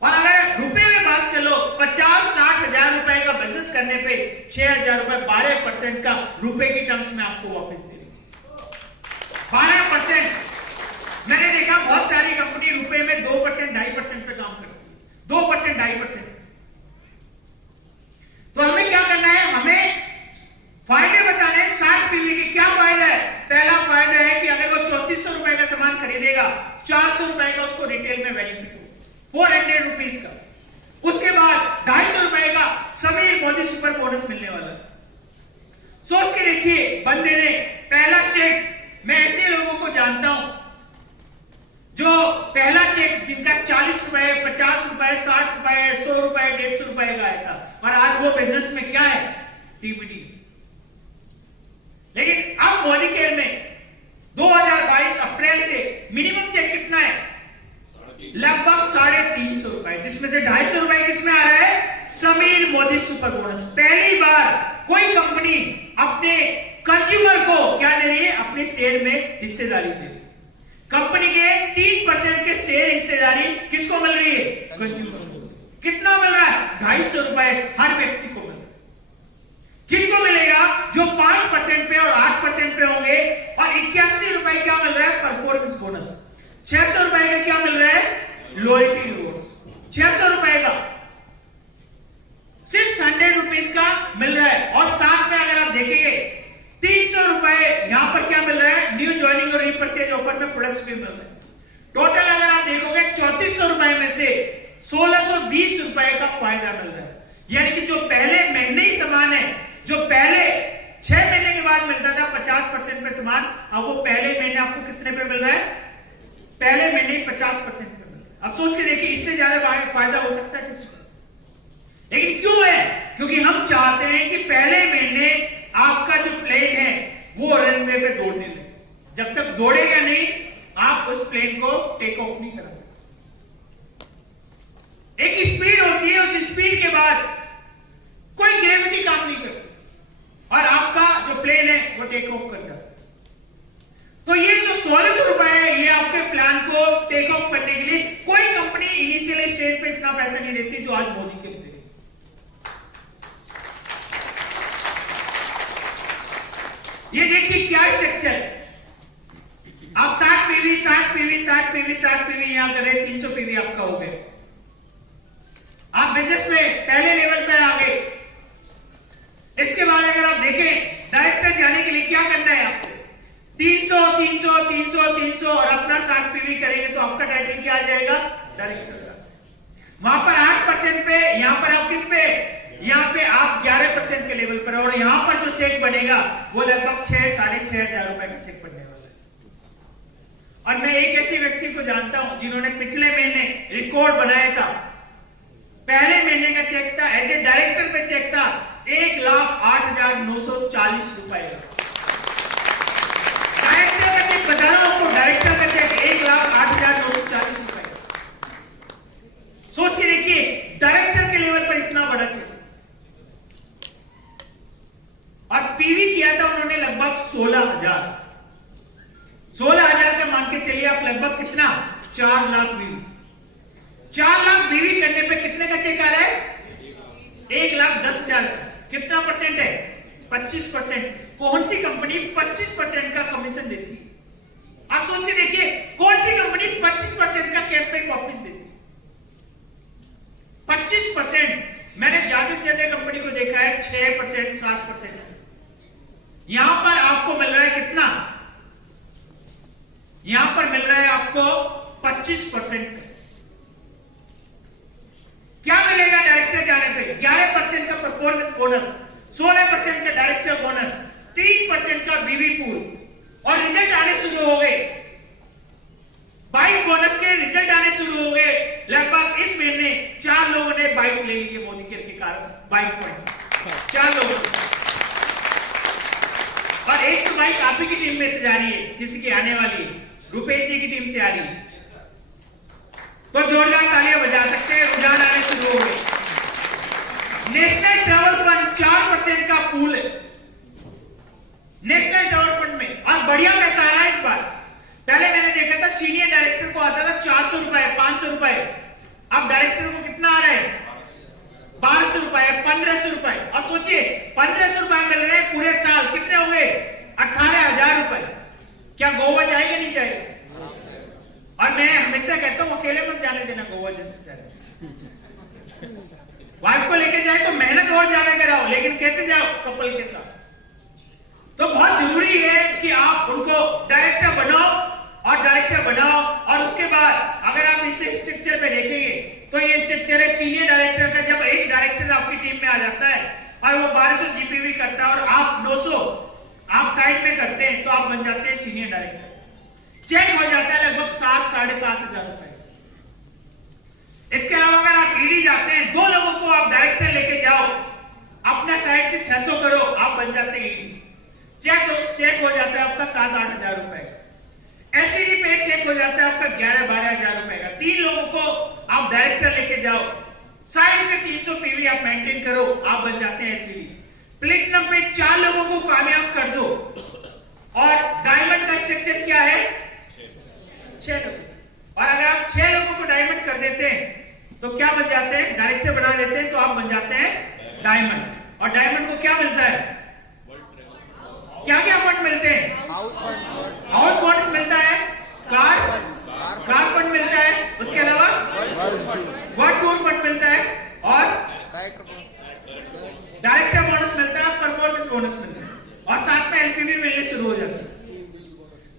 और अगर रुपए में बात कर लो, 50-60 हजार रुपए का बिजनेस करने पे 6,000 रुपए 12% का रुपए की टर्म्स में आपको वापस दे देंगे। 12%। मैंने देखा बहुत सारी कंपनी रुपए में 2% 2.5% पे काम करती है, 2% 2.5%। तो हमें क्या करना है, हमें फायदे बताने हैं 60 पीवी के। क्या फायदा है? पहला फायदा है कि अगर वो 3400 रुपए का सामान खरीदेगा, 400 रुपए का उसको रिटेल में बेनिफिट हो, 400 रुपीज का। उसके बाद 250 रुपए का समीर मोदी सुपर बोनस मिलने वाला। सोच के देखिए, बंदे ने पहला चेक, मैं ऐसे लोगों को जानता हूं जो पहला चेक जिनका 40 रुपए 50 रुपए 60 रुपए 100 रुपए 150 रुपए का आया था, और आज वो बिजनेस में क्या है, टीबीटी। लेकिन अब मोदी केयर में 2022 अप्रैल से मिनिमम चेक कितना है, लगभग 350 रुपए, जिसमें से 250 रुपए किसमें आ रहा है, समीर मोदी सुपर बोनस। पहली बार कोई कंपनी अपने कंज्यूमर को क्या दे रही है, अपने शेयर में हिस्सेदारी दे रही है। कंपनी के 3% के शेयर हिस्सेदारी किसको मिल रही है, कंज्यूमर को। कितना मिल रहा है, 250 रुपए हर व्यक्ति को मिल रहा है। किनको मिलेगा, जो 5% पे और 8% पे होंगे। और 81 रुपए क्या मिल रहा है, परफॉर्मेंस बोनस। 600 रुपए का क्या मिल रहा है, लॉयल्टी रिवॉर्ड्स। 600 रुपए का 600 रुपीज का मिल रहा है। और साथ में अगर आप देखेंगे 300 रुपए यहां पर क्या मिल रहा है, न्यू ज्वाइनिंग और रीपरचेज ऑफर में प्रोडक्ट्स भी मिल रहे हैं। टोटल अगर आप देखोगे 3400 रुपए में से 1620 रुपए का फायदा मिल रहा है। यानी कि जो पहले महीने ही सामान है, जो पहले 6 महीने के बाद मिलता था 50% पे सामान, अब वो पहले महीने आपको कितने पे मिल रहा है, पहले महीने 50% पे मिल रहा है। अब सोच के देखिए, इससे ज्यादा फायदा हो सकता है किसी को? लेकिन क्यों है, क्योंकि हम चाहते हैं कि पहले महीने आपका जो प्लेन है वो रनवे पे दौड़ने लगे। जब तक दौड़ेगा नहीं, आप उस प्लेन को टेक ऑफ नहीं कर सकते। एक स्पीड होती है, उस स्पीड के बाद कोई ग्रेविटी काम नहीं करती और आपका जो प्लेन है वो टेक ऑफ कर जाता है। तो ये जो 1600 रुपए है, ये आपके प्लान को टेक ऑफ करने के लिए कोई कंपनी इनिशियल स्टेज पे इतना पैसा नहीं देती जो आज मोदी के लिए। ये देखिए क्या स्ट्रक्चर है। आप 60 पीवी 60 पीवी 60 पीवी 60 पीवी यहां कर रहे, 300 पीवी आपका हो गए। आप बिजनेस में पहले लेवल पर आ गए। इसके बाद अगर आप देखें, डायरेक्टर जाने के लिए क्या करना है आपको, 300 300 300 300 और अपना 60 पीवी करेंगे तो आपका टाइटल क्या आ जाएगा, डायरेक्टर। वहां पर 8% पे, यहां पर आप किस पे, यहां पे आप 11% के लेवल पर, और यहां पर जो चेक बनेगा वो लगभग 6-6,500 रुपए का चेक बनने वाला है। और मैं एक ऐसे व्यक्ति को जानता हूं जिन्होंने पिछले महीने रिकॉर्ड बनाया था। पहले महीने का चेक था, एज ए डायरेक्टर पे चेक था 1,08,940 रुपए का। डायरेक्टर का चेक बता रहा हूं आपको, डायरेक्टर का चेक 1,08,940 रुपए। सोच के देखिए, डायरेक्टर के लेवल पर इतना बड़ा चेक। और पीवी किया था उन्होंने लगभग 16,000 का मान के चलिए आप, लगभग कितना 4 लाख बीवी। 4 लाख बीवी करने पे कितने का चेक आ रहा है? 1,10,000। कितना परसेंट है? 25%। कौन सी कंपनी 25% का कमीशन देती है? आप सोच के देखिए, कौन सी कंपनी 25% का कैशबैक वापस देती है? 25%। मैंने ज्यादा से ज्यादा कंपनी को देखा है 6%, 7%। यहां पर आपको मिल रहा है कितना? यहां पर मिल रहा है आपको 25%। क्या मिलेगा डायरेक्टर जाने पे? 11% का परफॉर्मेंस बोनस, 16% का डायरेक्टर बोनस, 3% का बीवी पूल। और रिजल्ट आने शुरू हो गए, बाइक बोनस के रिजल्ट आने शुरू हो गए। लगभग इस महीने 4 लोगों ने बाइक ले ली है मोदी केयर के कारण, बाइक पॉइंट्स 4 लोगों ने। और एक तो बाइक आप ही की टीम में से जा रही है, किसी की आने वाली है, रुपेश जी की टीम से आ रही है। तो जोरदार तालियां बजा सकते हैं, रुझान आने शुरू हो गए। नेशनल ट्रैवल फंड 4% का पूल है नेशनल ट्रैवल फंड में, और बढ़िया पैसा आया इस बार। पहले मैंने देखा था सीनियर डायरेक्टर को आता था 400 रुपए, 500 रुपए। अब डायरेक्टर को कितना आ रहा है? 1200 रुपए, 1500 रुपए। और सोचिए 1500 रुपए मिल रहे हैं पूरे साल, कितने हो गए? 18,000 रुपए। क्या गोवा जाएगा? नहीं जाएगा? और मैं हमेशा कहता हूं अकेले मत जाने देना गोवा जैसे शहर। वाइफ को लेकर जाए तो मेहनत और ज्यादा कराओ, लेकिन कैसे जाओ? कपल के साथ। तो बहुत जरूरी है कि आप उनको डायरेक्टर बनाओ, और डायरेक्टर बनाओ। और उसके बाद अगर आप इस स्ट्रक्चर पे देखेंगे तो ये स्ट्रक्चर है सीनियर डायरेक्टर का। जब एक डायरेक्टर आपकी टीम में आ जाता है और वो 1200 जीपीवी करता है और आप 900 आप साइड में करते हैं, तो आप बन जाते हैं सीनियर डायरेक्टर। चेक हो जाता है लगभग 7,000 साढ़े 7,000 रुपए। इसके अलावा अगर आप ईडी जाते हैं, 2 लोगों को आप डायरेक्टर लेके जाओ, अपना साइड से 600 करो, आप बन जाते हैं ईडी। चेक हो जाता है आपका 7-8 हजार रुपए का। एसईडी पे चेक हो जाता है आपका 11-12 हजार रुपए का। 3 लोगों को आप डायरेक्टर लेके जाओ, साइड से 300 पीवी आप मेंटेन करो, आप बन जाते हैं एसईडी। प्लेटिनम पे 4 लोगों को कामयाब कर दो, और डायमंड का स्ट्रक्चर क्या है? 6 लोग। और अगर आप 6 लोगों को डायमंड कर देते हैं तो क्या बन जाते हैं? डायरेक्टर बना लेते हैं, तो आप बन जाते हैं डायमंड। और डायमंड को क्या मिलता है? क्या क्या फंड मिलते हैं? हाउस फंड मिलता है, कार फंड मिलता है, उसके अलावा वर्ल्ड टूर फंड मिलता है, और डायरेक्टर बोनस मिलता है, परफॉर्मेंस बोनस मिलता है, और साथ में एलपीवी मिलने शुरू हो जाती है।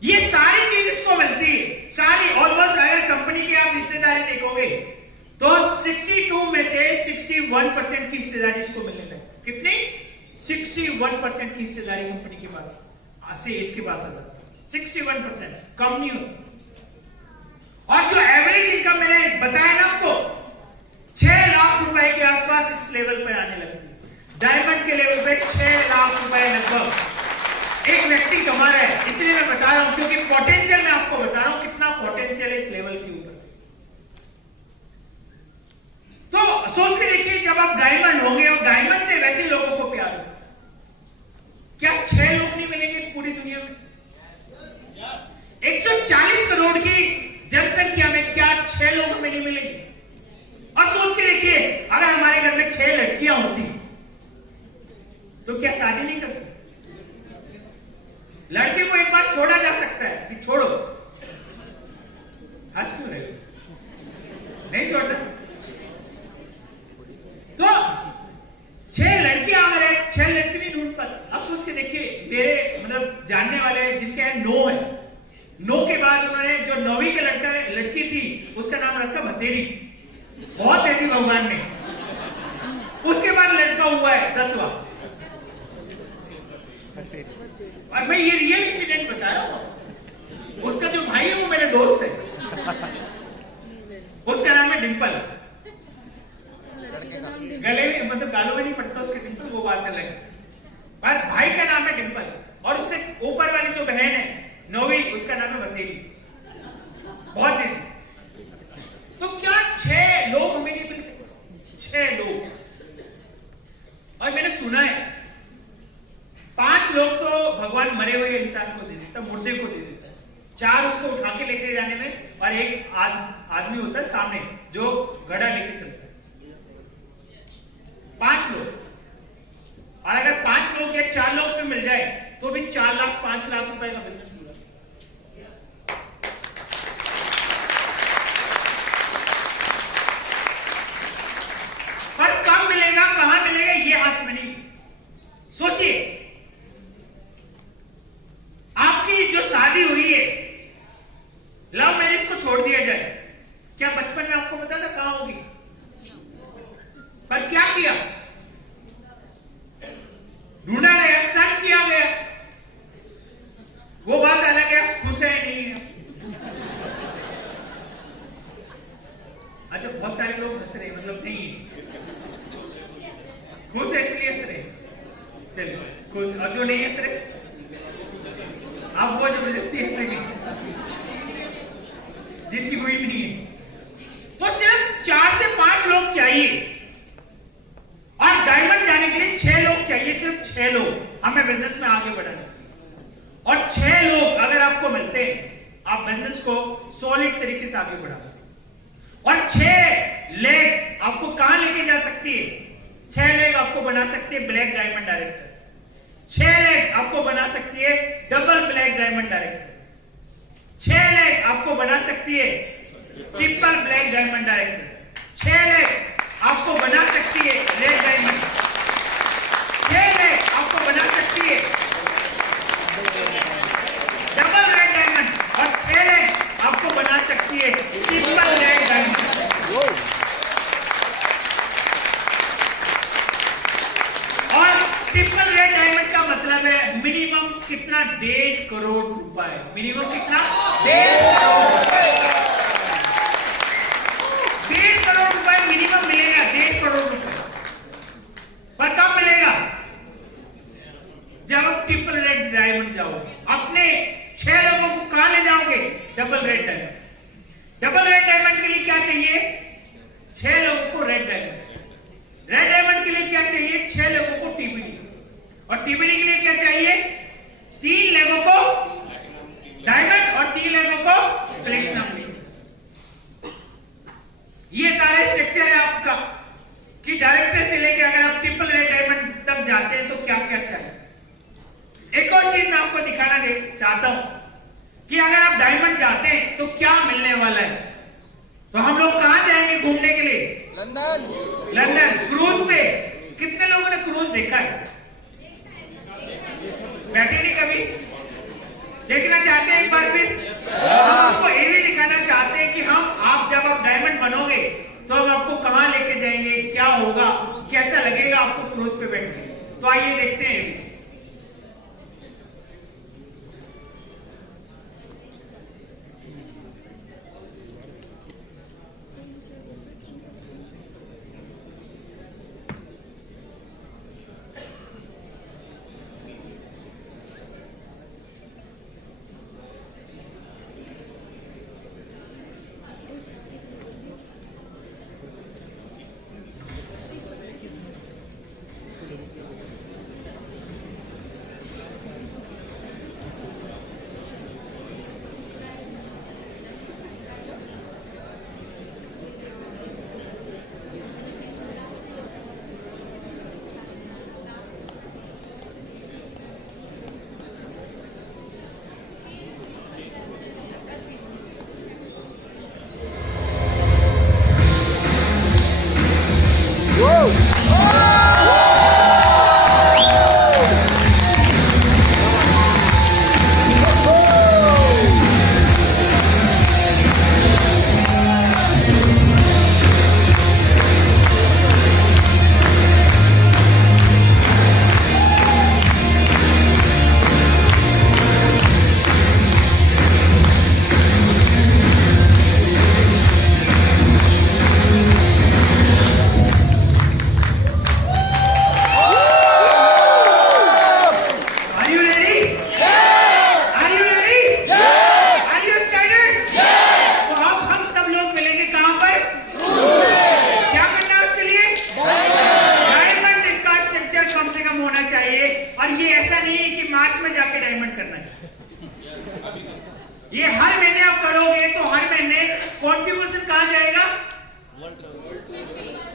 ये सारी चीज इसको मिलती है, सारी। ऑलमोस्ट अगर कंपनी की आप हिस्सेदारी देखोगे तो 62 में से 61% की हिस्सेदारी इसको मिलने लगी। कितनी? 61% की हिस्सेदारी कंपनी के पास से इसके पास आ जाता है। 61% कम नहीं हो। और जो एवरेज इनकम मैंने बताया ना आपको, 6 लाख रुपए के आसपास इस लेवल पर आने लगती है। डायमंड के लेवल पे 6 लाख रुपए लगभग एक व्यक्ति कमा रहा है। इसलिए मैं बता रहा हूं, क्योंकि पोटेंशियल मैं आपको बता रहा हूं कितना पोटेंशियल है इस लेवल के ऊपर। तो सोच के देखिए, जब आप डायमंड होंगे और डायमंड से वैसे लोगों को प्यार हो, क्या 6 लोग नहीं मिलेंगे इस पूरी दुनिया में? 140 करोड़ की जनसंख्या में क्या 6 लोग में नहीं मिलेंगे? और सोच के देखिए, अगर हमारे घर में 6 लड़कियां होती तो क्या शादी नहीं करती? लड़के को एक बार छोड़ा जा सकता है कि छोड़ो, हंस क्यों रहे? नहीं छोड़ना। तो 6 लड़कियां अगर है, 6 लड़की नहीं ढूंढ पाती। अब सोच के देखिए, मेरे मतलब जानने वाले जिनके है 9 है, 9 के बाद उन्होंने जो 9वीं का लड़की थी उसका नाम रखा भतेरी। बहुत दे दी भगवान ने। उसके बाद लड़का हुआ है 10वां। और मैं ये रियल इंसिडेंट बता रहा हूं। उसका जो भाई है वो मेरे दोस्त है, उसका नाम है डिंपल। गले में मतलब गालों में नहीं पड़ता उसके डिंपल, वो बात अलग है। पर भाई का नाम है डिंपल, और उससे ऊपर वाली जो बहन है 9वीं, उसका नाम है भतेरी। बहुत दिन। तो क्या 6 लोग हमें नहीं मिल सकते, 6 लोग। और मैंने सुना है 5 लोग तो भगवान मरे हुए इंसान को दे देता, मुर्दे को दे देता, 4 उसको उठा के लेके जाने में, और एक आदमी होता है सामने जो घड़ा लेके चलता है। 5 लोग, और अगर 5 लोग या 4 लोग पे मिल जाए तो भी 4 लाख 5 लाख रुपए का बिजनेस पूरा। पर कब मिलेगा, कहां मिलेगा, ये हाथ में नहीं। सोचिए, आपकी जो शादी हुई है, लव मैरिज को छोड़ दिया जाए, क्या बचपन में आपको पता था कहां होगी? पर क्या किया? ढूंढा गया, सर्च किया गया। वो बात अलग है, खुश है नहीं है। अच्छा, बहुत सारे लोग हंस रहे, मतलब नहीं है, खुश है इसलिए हंस रहे। चलिए खुश, और जो नहीं हंस रहे आप वो जबरदस्ती हंसेंगे जिनकी हुई नहीं है। तो सिर्फ 4 से 5 लोग चाहिए, और डायमंड जाने के लिए 6 लोग चाहिए, सिर्फ 6 लोग हमें बिजनेस में आगे बढ़ाना। और 6 लोग अगर आपको मिलते हैं, आप बिजनेस को सॉलिड तरीके से आगे बढ़ाओगे। और 6 लेग आपको कहां लेके जा सकती है? 6 लेग आपको बना सकती है ब्लैक डायमंड डायरेक्टर, 6 लेग आपको बना सकती है double black diamond director, 6 leg आपको बना सकती है triple black diamond director, 6 leg आपको बना सकती है रेड डायमंड, 6 लेग आपको बना सकती है डबल रेड डायमंड, और 6 लेग आपको बना सकती है ट्रिपल रेड डायमंड। और ट्रिपल रेड डायमंड का मतलब है मिनिमम कितना? 1.5 करोड़ रुपए। मिनिमम कितना? 1.5 करोड़ रुपए। 1.5 करोड़ रुपए मिनिमम मिलेगा, 1.5 करोड़ रुपए। पर कब मिलेगा? जब आप ट्रिपल रेड डायमंड जाओगे। अपने 6 लोगों को कहां ले जाओगे? Double red diamond. Double red diamond के लिए क्या चाहिए? 6 लोगों को रेड डायमंड। रेड डायमंड के लिए क्या चाहिए? 6 लोगों को टीबीडी, और टीबीडी के लिए क्या चाहिए? 3 लोगों को डायमंड और 3 लोगों को प्लेटिनम। ये सारे स्ट्रक्चर है आपका कि डायरेक्टर से लेके अगर आप ट्रिपल रेड डायमंड तक जाते हैं तो क्या क्या चाहिए। एक और चीज मैं आपको दिखाना चाहता हूं कि अगर आप डायमंड जाते हैं तो क्या मिलने वाला है। तो हम लोग कहां जाएंगे घूमने के लिए? लंदन। लंदन क्रूज पे। कितने लोगों ने क्रूज देखा है? बैठे नहीं कभी? देखना चाहते हैं एक बार फिर? हम आपको ये भी दिखाना चाहते हैं कि आप जब आप डायमंड बनोगे तो हम आपको कहां लेके जाएंगे, क्या होगा, कैसा लगेगा आपको क्रूज पे बैठ के। तो आइए देखते हैं।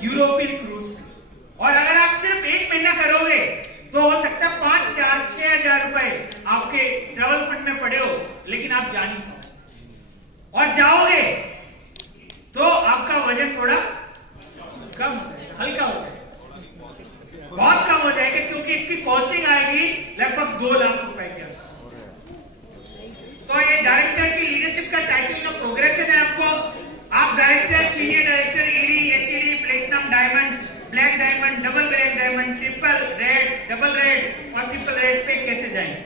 European cruise. और अगर आप सिर्फ 1 महीना करोगे तो हो सकता है 5,000 6,000 रुपए आपके ट्रैवल फंड में पड़े हो, लेकिन आप जा नहीं पाओ। और जाओगे तो आपका वजन थोड़ा कम हल्का हो जाएगा, बहुत कम हो जाएगा, क्योंकि इसकी कॉस्टिंग आएगी लगभग 2 लाख रुपए के आसपास। तो ये डायरेक्टर की लीडरशिप का टाइटल का प्रोग्रेशन है आपको। आप director, senior director, ED, ACD, platinum diamond, black diamond, double black diamond, triple red, double red और ट्रिपल रेड पे कैसे जाएंगे?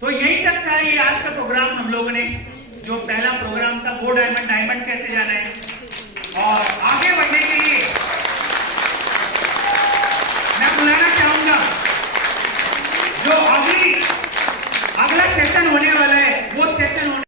तो यही तक था ये आज का प्रोग्राम। हम लोगों ने जो पहला प्रोग्राम था वो डायमंड कैसे जाना है, और आगे बढ़ने के लिए